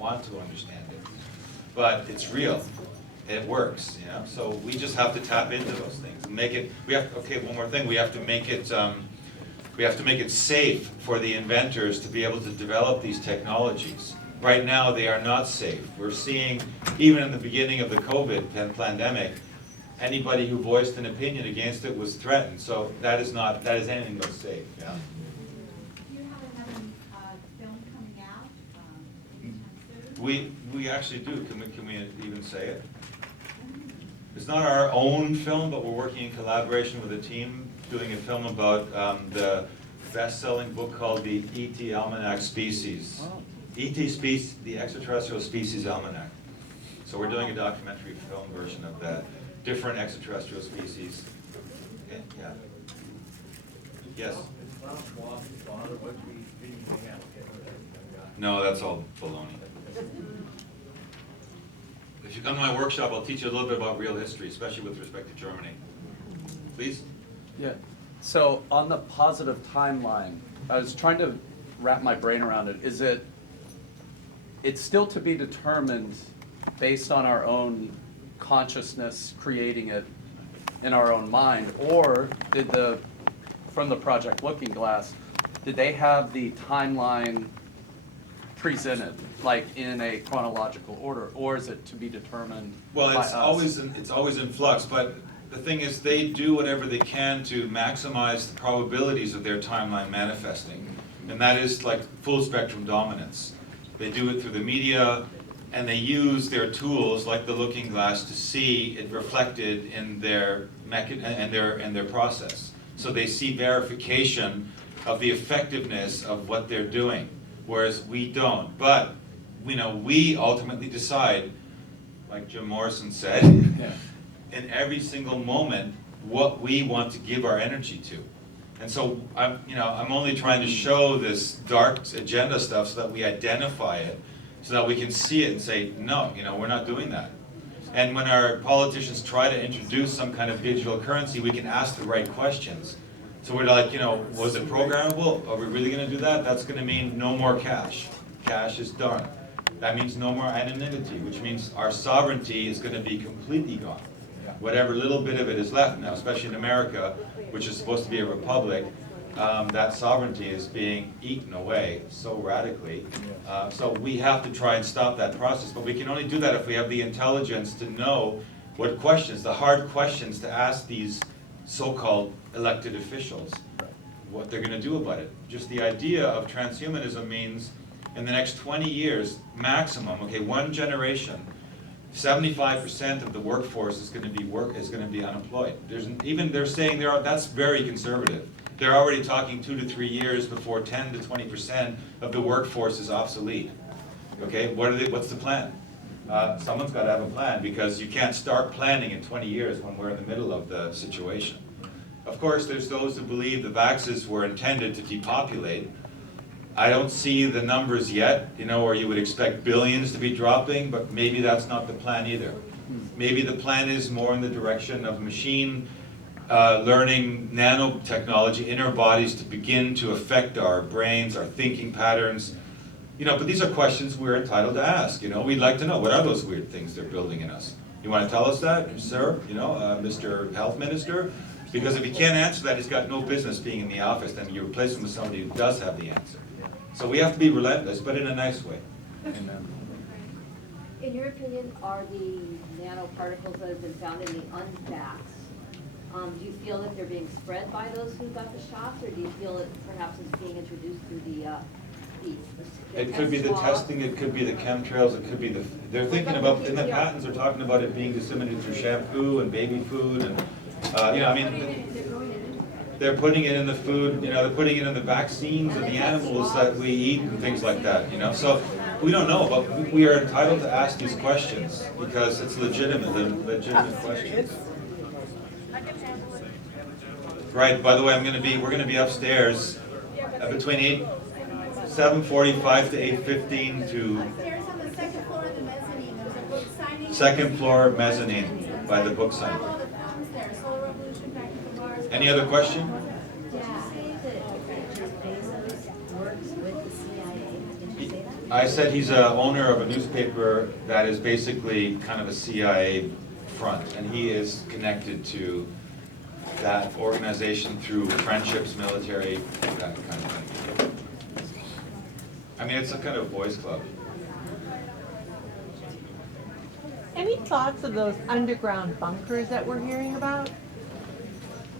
want to understand it. But it's real. It works, you know. So we just have to tap into those things and make it. We have okay. One more thing. We have to make it. We have to make it safe for the inventors to be able to develop these technologies. Right now, they are not safe. We're seeing, even in the beginning of the COVID pandemic, anybody who voiced an opinion against it was threatened. So that is anything but safe. Yeah. Do you have another film coming out anytime soon? We actually do. Can we even say it? It's not our own film, but we're working in collaboration with a team doing a film about the best-selling book called the E.T. Almanac Species. Wow. E.T. Species, the Extraterrestrial Species Almanac. So we're doing a documentary film version of that. Different extraterrestrial species. Okay, yeah. Yes? No, that's all baloney. If you come to my workshop, I'll teach you a little bit about real history, especially with respect to Germany. Please? Yeah. So on the positive timeline, I was trying to wrap my brain around it. It's still to be determined based on our own consciousness creating it in our own mind, or from the project Looking Glass, did they have the timeline presented, like in a chronological order, or is it to be determined Well, by it's us? always in flux, but the thing is they do whatever they can to maximize the probabilities of their timeline manifesting. And that is like full spectrum dominance. They do it through the media, and they use their tools like the Looking Glass to see it reflected in their process. So they see verification of the effectiveness of what they're doing, whereas we don't. But we ultimately decide, like Jim Morrison said, Yeah. in every single moment what we want to give our energy to. And so I'm only trying to show this dark agenda stuff so that we identify it, so that we can see it and say, no, we're not doing that. And when our politicians try to introduce some kind of digital currency, we can ask the right questions. So we're like, was it programmable? Are we really going to do that? That's going to mean no more cash. Cash is done. That means no more anonymity, which means our sovereignty is going to be completely gone. Whatever little bit of it is left now, especially in America, which is supposed to be a republic, that sovereignty is being eaten away so radically. So we have to try and stop that process, but we can only do that if we have the intelligence to know what questions, the hard questions to ask these so-called elected officials, what they're going to do about it. Just the idea of transhumanism means in the next 20 years, maximum, one generation, 75% of the workforce is going to be unemployed. They're saying that's very conservative. They're already talking 2 to 3 years before 10 to 20% of the workforce is obsolete. Okay, what's the plan? Someone's got to have a plan, because you can't start planning in 20 years when we're in the middle of the situation. Of course, there's those who believe the vaccines were intended to depopulate. I don't see the numbers yet, where you would expect billions to be dropping, but maybe that's not the plan either. Maybe the plan is more in the direction of machine learning, nanotechnology in our bodies to begin to affect our brains, our thinking patterns. But these are questions we're entitled to ask. We'd like to know, what are those weird things they're building in us? You want to tell us that, sir? Mr. Health Minister? Because if he can't answer that, he's got no business being in the office, then you replace him with somebody who does have the answer. So we have to be relentless, but in a nice way. Amen. In your opinion, are the nanoparticles that have been found in the unvaxxed, do you feel that they're being spread by those who got the shots, or do you feel it perhaps is being introduced through the It could be the testing, it could be the chemtrails, it could be they're thinking about, in the patents, they're talking about it being disseminated through shampoo and baby food, and, they're putting it in the food, they're putting it in the vaccines of the animals that we eat and things like that, So we don't know, but we are entitled to ask these questions because it's legitimate questions. Right, by the way, we're going to be upstairs between 7:45 to 8:15 to Upstairs on the second floor of the mezzanine, there's a book signing. second floor mezzanine by the book sign. All the films there, Solar Revolution, Back to the Mars. Any other question? Did you say that Jeff Bezos works with the CIA? Did you say that? I said he's a owner of a newspaper that is basically kind of a CIA front, and he is connected to that organization through friendships, military, that kind of thing. I mean, it's a kind of boys' club. Any thoughts of those underground bunkers that we're hearing about?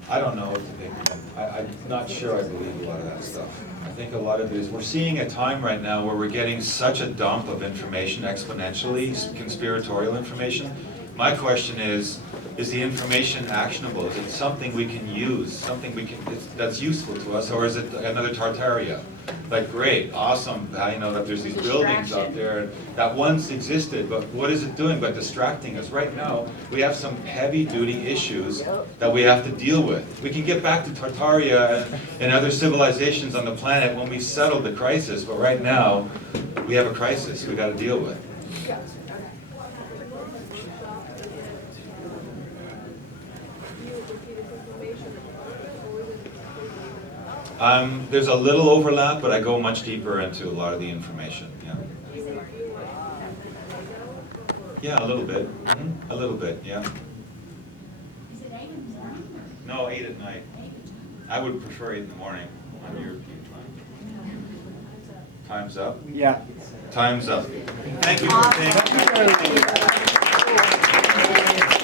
I don't know what to think of them. I'm not sure I believe a lot of that stuff. I think a lot of it is, we're seeing a time right now where we're getting such a dump of information exponentially, conspiratorial information. My question is the information actionable? Is it something we can use, something that's useful to us, or is it another Tartaria? Like, great, awesome, you know, that there's these buildings out there that once existed, but what is it doing but distracting us? Right now, we have some heavy-duty issues that we have to deal with. We can get back to Tartaria and other civilizations on the planet when we settle the crisis, but right now, we have a crisis we gotta deal with. There's a little overlap, but I go much deeper into a lot of the information, yeah. Yeah, a little bit, a little bit, yeah. Is it 8 in the morning? No, 8 at night. I would prefer 8 in the morning on European time. Time's up? Yeah. Time's up. Thank you for being here.